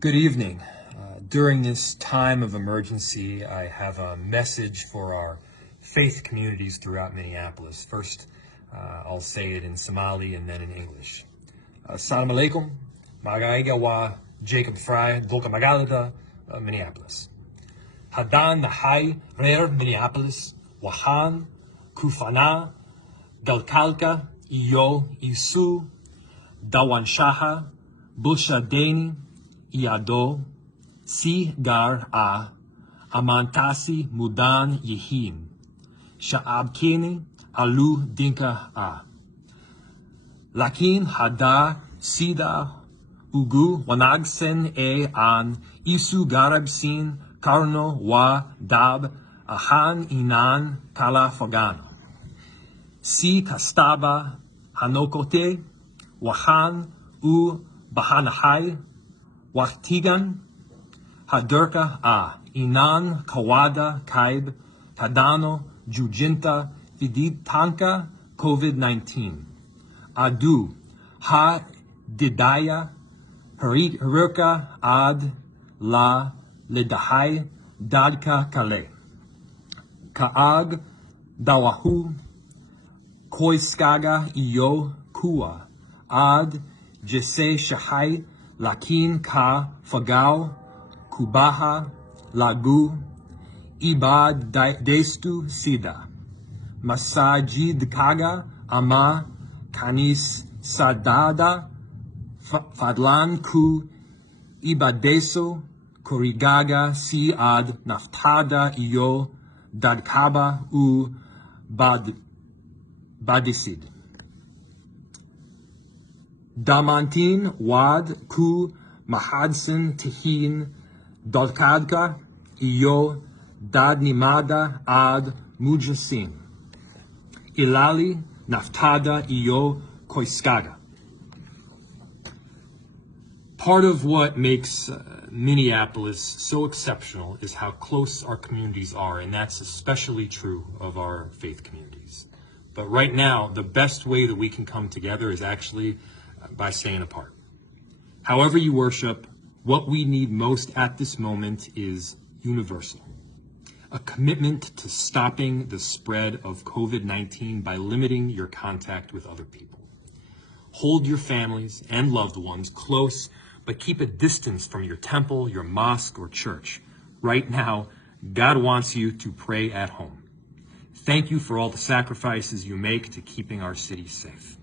Good evening. During this time of emergency, I have a message for our faith communities throughout Minneapolis. First, I'll say it in Somali and then in English. Assalamu alaikum, magaiga wa Jacob Fry, Dolka Magalada, Minneapolis. Hadan Nahai, Rer Minneapolis, Wahan, Kufana, Galkalka, Iyo, Isu, Dawanshaha, Bulshadeni, Iado, Si Gar A, Amantasi Mudan Yihim, Sha'abkini Alu Dinka A. Lakin Hada Sida Ugu Wanagsen E An Isu Garabsin Karno Wa Dab Ahan Inan Kala Fogano. Si Kastaba Hanokote Wahan U Bahanahai Wahtigan Hadurka A Inan Kawada Kaib Tadano Jujinta Vidid Tanka COVID-19 Adu Ha Didaya Harirka Ad La Ledahai Dadka Kale Kaag Dawahu Koiskaga Iyo Kua Ad Jese Shahai Lakin Ka Fagao Kubaha Lagu Ibad Destu Sida Masajid Kaga Ama Kanis Sadada Fadlan Ku Ibadeso Korigaga Si Ad Naftada Iyo Dadkaba U Badisid Damantin Wad Ku Mahadsen Tihin Dolkadka Iyo Dadnimada Ad Mujasin Ilali Naftada Iyo Koiskaga. Part of what makes Minneapolis so exceptional is how close our communities are, and that's especially true of our faith communities. But right now, the best way that we can come together is actually by staying apart. However you worship, what we need most at this moment is universal. A commitment to stopping the spread of COVID-19 by limiting your contact with other people. Hold your families and loved ones close, but keep a distance from your temple, your mosque, or church. Right now, God wants you to pray at home. Thank you for all the sacrifices you make to keeping our city safe.